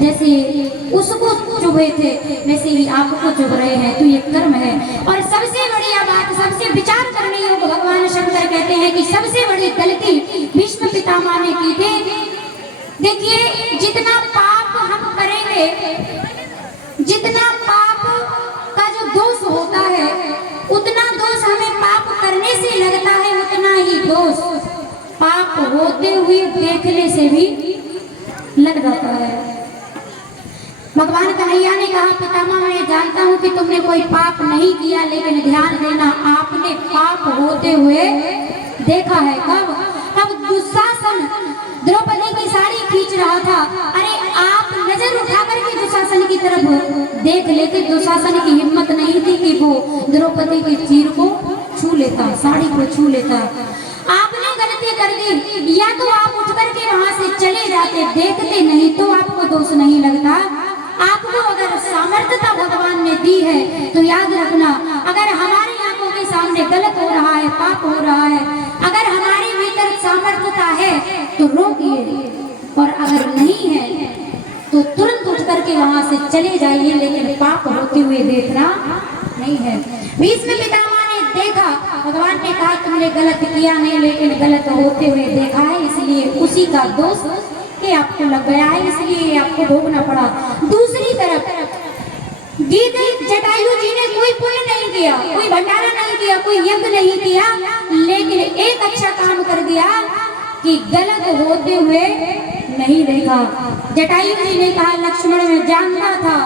जैसे उसको चुभे थे वैसे ही आपको चुभ रहे हैं, तो ये कर्म है। और सबसे बढ़िया बात, सबसे विचार करने योग्य, भगवान शंकर कहते हैं कि सबसे बड़ी गलती भीष्म पितामह ने की थी। देखिए, जितना पाप हम करेंगे, जितना पाप का जो दोष होता है, उतना दोष हमें पाप करने से लगता है, उतना ही दोष पाप होते हुए देखने से भी लग जाता है। भगवान कन्हैया ने कहा, पितामह मैं जानता हूं कि तुमने कोई पाप नहीं किया, लेकिन ध्यान देना आपने पाप होते हुए देखा है। कब? दुशासन द्रौपदी की साड़ी खींच रहा था, अरे आप नजर उठा करके दुशासन की तरफ देख लेते, दुशासन की हिम्मत नहीं थी कि वो द्रौपदी के चीर को छू लेता, साड़ी को छू लेता। आपने गलती कर दी, या तो आप उठ करके वहां से चले जाते, देखते नहीं तो आपको दोष नहीं लगता। आपको अगर सामर्थ्यता भगवान ने दी है तो याद रखना, अगर हमारी आंखों के सामने गलत हो रहा है, पाप हो रहा है, अगर हमारे भीतर सामर्थ्यता है तो रोकिए, और अगर नहीं है तो तुरंत उठ करके वहां से चले जाइए, लेकिन पाप होते हुए देखना नहीं है। भीष्म पितामह ने देखा, भगवान ने कहा तुमने गलत किया नहीं, लेकिन गलत होते हुए देखा है, इसलिए उसी का दोष कि आपको लग गया है, इसलिए आपको भोगना पड़ा। दूसरी तरफ जटायु जी ने कोई पुण्य नहीं किया, कोई भंडारा नहीं किया, कोई यज्ञ नहीं किया, लेकिन एक अच्छा काम कर दिया कि गलत होते हुए नहीं देखा। जटायु जी ने कहा, लक्ष्मण मैं जानता था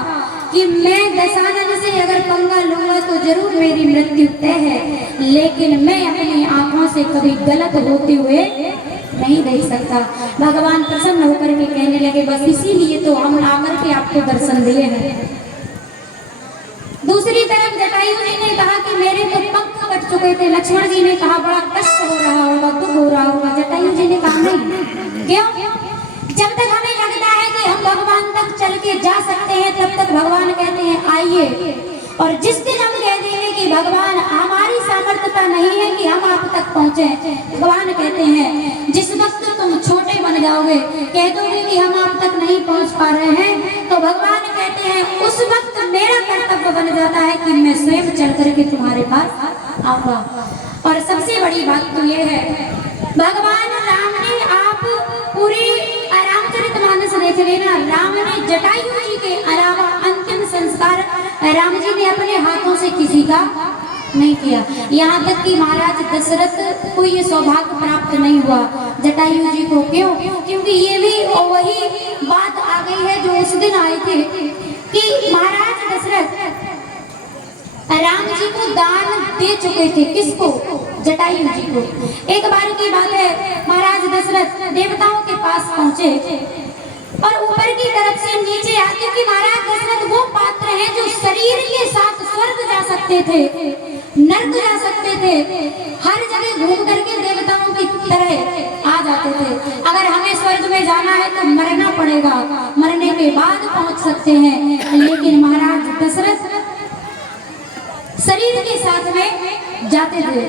कि मैं दशानन से अगर पंगा लूंगा तो जरूर मेरी मृत्यु तय है, लेकिन मैं अपनी आंखों से कभी गलत होते हुए नहीं देख सकता। भगवान प्रसन्न होकर के कहने लगे, बस इसीलिए तो हम आकर के आपको दर्शन दिए हैं। दूसरी तरफ जटायु जी ने कहा कि मेरे तो पंख कट चुके थे। लक्ष्मण जी ने कहा बड़ा कष्ट हो रहा होगा, दुख हो रहा होगा। जटायु जी ने कहा नहीं, क्यों? जब तक हमें लगता है कि हम भगवान तक चल के जा सकते हैं, तब तक भगवान कहते हैं आइए, और जिस दिन हम कह देंगे कि भगवान हमारी सामर्थ्यता नहीं है कि हम आप तक पहुंचे, भगवान कहते हैं जिस वक्त तुम छोटे बन जाओगे, कह दोगे कि हम आप तक नहीं पहुंच पा रहे हैं, तो भगवान कहते हैं उस वक्त मेरा कर्तव्य बन जाता है कि मैं स्वयं चल करके तुम्हारे पास आऊंगा। और सबसे बड़ी बात तो ये है, भगवान राम ने, आप पूरी रामचरितमानस देख लेना, राम ने जटायु जी के अलावा अंतिम संस्कार राम जी ने अपने हाथों से किसी का नहीं किया। यहाँ तक कि महाराज दशरथ को ये सौभाग्य प्राप्त नहीं हुआ, जटायु जी को। क्यों? क्योंकि ये भी वही बात आ गई है जो उस दिन आई थी कि महाराज दशरथ राम जी को दान दे चुके थे। किसको? जटायु जी को। एक बार की बात है, महाराज दशरथ देवताओं के पास पहुंचे और ऊपर की तरफ से नीचे आते कि महाराज दशरथ वो पात्र हैं जो शरीर के साथ स्वर्ग जा सकते थे, नर्क जा सकते थे, हर जगह घूम करके देवताओं की तरह आ जाते थे। अगर हमें स्वर्ग में जाना है तो मरना पड़ेगा, मरने के बाद पहुंच सकते हैं, लेकिन महाराज दशरथ शरीर के साथ में जाते थे।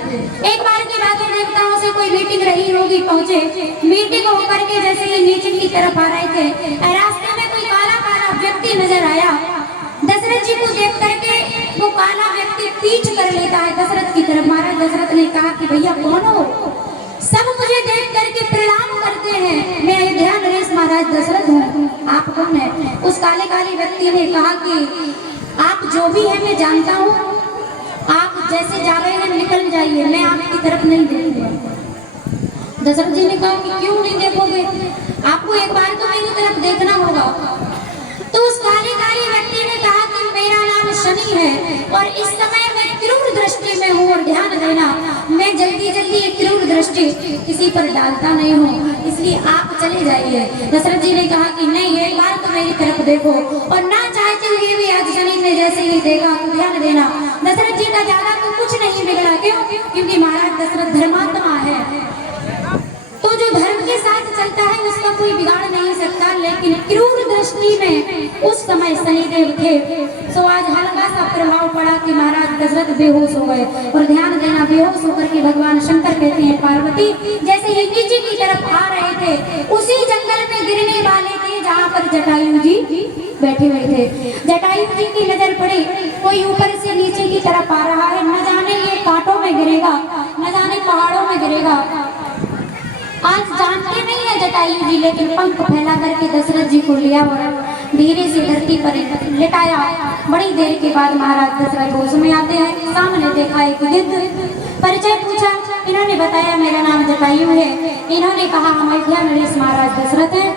एक बार की बात है, देवताओं से कोई मीटिंग रही होगी, पहुंचे, मीटिंग होकर के जैसे ही नीचे की तरफ आ रहे थे, रास्ते में कोई काला काला व्यक्ति नजर आया। दशरथ जी को देख करके वो काला व्यक्ति पीछ कर लेता है दशरथ की तरफ। महाराज दशरथ ने कहा कि भैया कौन हो? सब मुझे देख करके प्रणाम करते हैं, मैं अयोध्या नरेश महाराज दशरथ हूँ, आप कौन है? उस काले काले व्यक्ति ने कहा कि आप जो भी है मैं जानता हूँ, आप जैसे जा रहे हैं निकल जाइए, मैं आपकी तरफ नहीं देखूंगा। दशरथ जी ने कहा कि क्यों नहीं देखोगे? आपको एक बार तो मेरी तरफ देखना होगा। तो उस काले काले व्यक्ति ने कहा कि मेरा नाम शनि है और इस समय मैं क्रूर दृष्टि में हूँ, और ध्यान देना मैं जल्दी जल्दी एक क्रूर दृष्टि किसी पर डालता नहीं हूँ, इसलिए आप चले जाइए। दशरथ जी ने कहा कि नहीं, एक बार तो मेरी तरफ देखो, और ना चाहते हुए भी आज शनि ने जैसे ही देखा तो ध्यान देना दशरथ जी का ज्यादा तो कुछ नहीं बिगड़ा। क्यों? क्योंकि महाराज दशरथ धर्मात्मा है, तो जो धर्म के सबके साथ चलता है उसका कोई बिगाड़ नहीं सकता, लेकिन क्रूर दृष्टि में उस समय शनिदेव थे। सो आज हल्का सा प्रभाव पड़ा कि महाराज दशरथ बेहोश हो गए। और ध्यान देना, बेहोश होकर के भगवान शंकर कहते हैं पार्वती जैसे ही नीचे की तरफ आ रहे थे उसी जंगल में गिरने वाले थे जहाँ पर जटायु जी बैठे हुए थे। जटायु जी की नजर पड़ी, कोई ऊपर से नीचे की तरफ आ रहा है, न जाने ये कांटों में गिरेगा, न जाने पहाड़ों में गिरेगा। आज जानते नहीं है जटायु जी, लेकिन पंख फैला करके दशरथ जी को लिया और धीरे से धरती पर लेटाया। बड़ी देर के बाद महाराज दशरथ होश में आते हैं। सामने देखा एक गिद्ध, परिचय पूछा, इन्होंने बताया मेरा नाम जटायु है। इन्होंने कहा हम अयोध्या नरेश महाराज दशरथ हैं।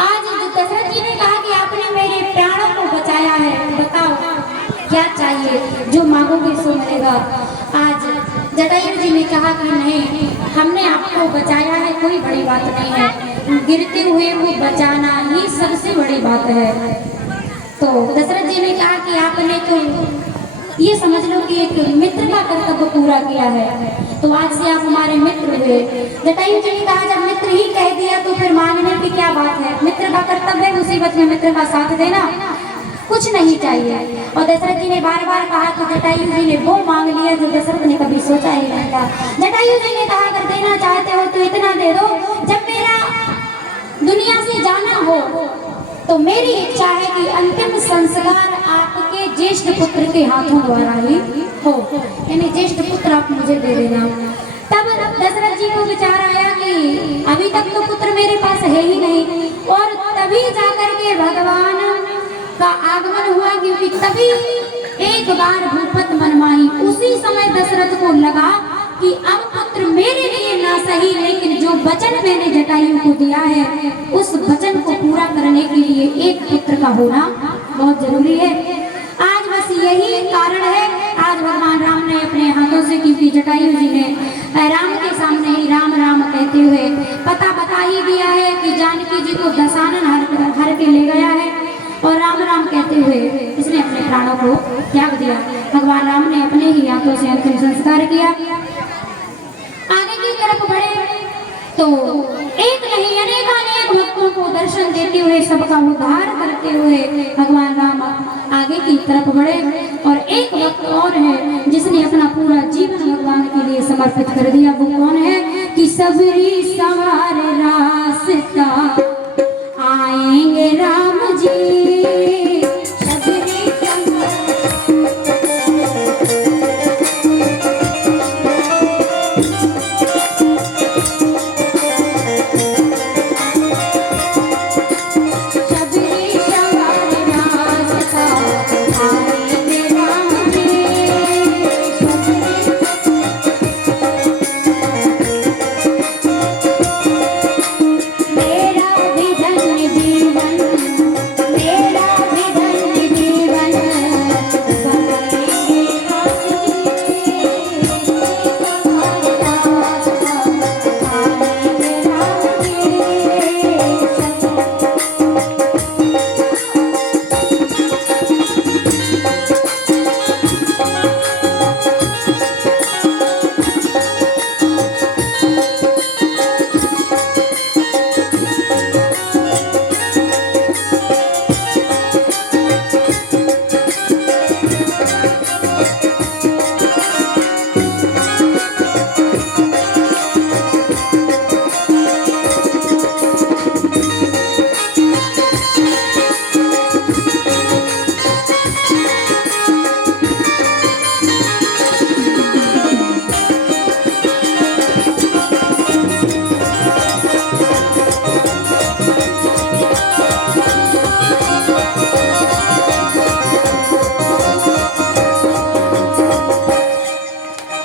आज दशरथ जी ने कहा कि आपने मेरे प्राणों को बचाया है, बताओ क्या चाहिए, जो मांगोगे सो मिलेगा। आज जटायु जी ने कहा कि नहीं, हमने आपको बचाया है, कोई बड़ी बात नहीं है, गिरते हुए को बचाना ही सबसे बड़ी बात है। तो दशरथ जी ने कहा कि आपने तो ये समझ लो कि एक मित्र का कर्तव्य पूरा किया है, तो आज से आप हमारे मित्र हुए। जटायु जी ने कहा जब मित्र ही कह दिया तो फिर मांगने की क्या बात है, मित्र का कर्तव्य है मुसीबत में मित्र का साथ देना, कुछ नहीं चाहिए। और दशरथ जी ने बार बार कहा कि जटायु जी ने वो मांग लिया जो दशरथ ने कभी सोचा ही नहीं था। जटायु जी ने कहा अगर देना चाहते हो तो इतना दे दो, जब मेरा दुनिया से जाना हो तो मेरी इच्छा है कि अंतिम संस्कार आपके ज्येष्ठ पुत्र के हाथों द्वारा ही हो, यानी ज्येष्ठ पुत्र आप मुझे दे देना। तब दशरथ जी को विचार आया कि अभी तक तो पुत्र मेरे पास है ही नहीं, और तभी जाकर के भगवान का आगमन हुआ, क्योंकि तभी एक बार भूपत मनमाही। उसी समय दशरथ को लगा कि अब पुत्र मेरे लिए ना सही, लेकिन जो वचन मैंने जटायु को दिया है उस वचन को पूरा करने के लिए एक पुत्र का होना बहुत जरूरी है। आज बस यही कारण है, आज भगवान राम ने अपने हाथों से, क्योंकि जटायु जी ने राम के सामने ही राम राम कहते हुए पता बता ही दिया है कि जानकी जी को दशानन हर के ले गया है, और राम राम कहते हुए इसने अपने प्राणों को त्याग दिया। भगवान राम ने अपने ही हाथों से अंतिम संस्कार किया। आगे की तरफ बढ़े तो एक नहीं अनेक भक्तों को दर्शन देते हुए सबका उद्धार करते हुए भगवान राम आगे की तरफ बढ़े। और एक भक्त और है जिसने अपना पूरा जीवन भगवान के लिए समर्पित कर दिया। वो कौन है कि सबरी सवार रास्ता आएंगे राम जी।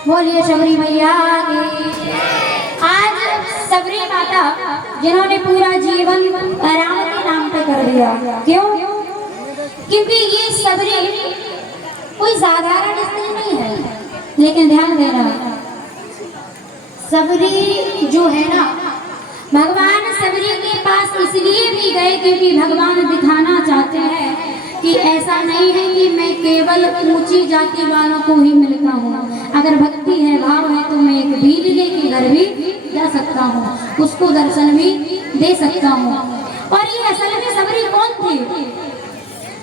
बोलिए शबरी मैया की। आज सबरी माता जिन्होंने पूरा जीवन राम के नाम पे कर दिया, क्यों? क्योंकि ये सबरी कोई साधारण स्त्री नहीं है। लेकिन ध्यान देना, सबरी जो है ना, भगवान सबरी के पास इसलिए भी गए क्योंकि भगवान दिखाना चाहते हैं कि ऐसा नहीं है कि मैं केवल ऊंची जाति वालों को ही मिलता हूँ। अगर भक्ति है, भाव है, तो मैं एक भीलने के घर भी जा सकता हूँ, उसको दर्शन भी दे सकता हूँ। और ये असल में सबरी कौन थी?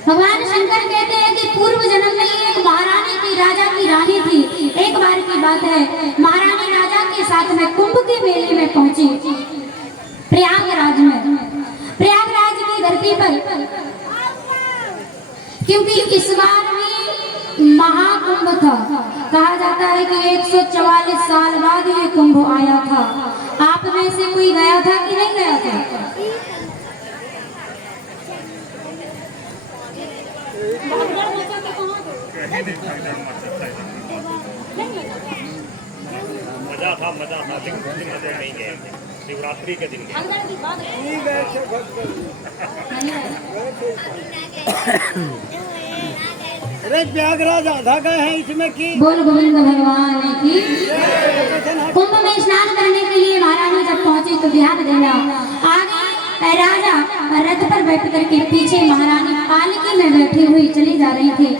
भगवान शंकर कहते हैं कि पूर्व जन्म में एक महारानी थी, राजा की रानी थी। एक बार की बात है, महारानी राजा के साथ में कुंभ के मेले में पहुंची, प्रयागराज में, प्रयागराज की धरती पर, क्योंकि इस बार भी महाकुंभ था। कहा जाता है कि 144 साल बाद ये कुंभ आया था। आप में से कोई गया था कि नहीं गया था? मजा था नहीं गए, शिवरात्रि के दिन अरे प्रयागराज आधा गए हैं इसमें की बोल गोविंद भगवान की। कुंभ में स्नान करने के लिए महारानी जब पहुंची तो ध्यान देना, आगे राजा रथ पर बैठ करके पीछे महारानी पालकी में बैठी हुई चली जा रही थी।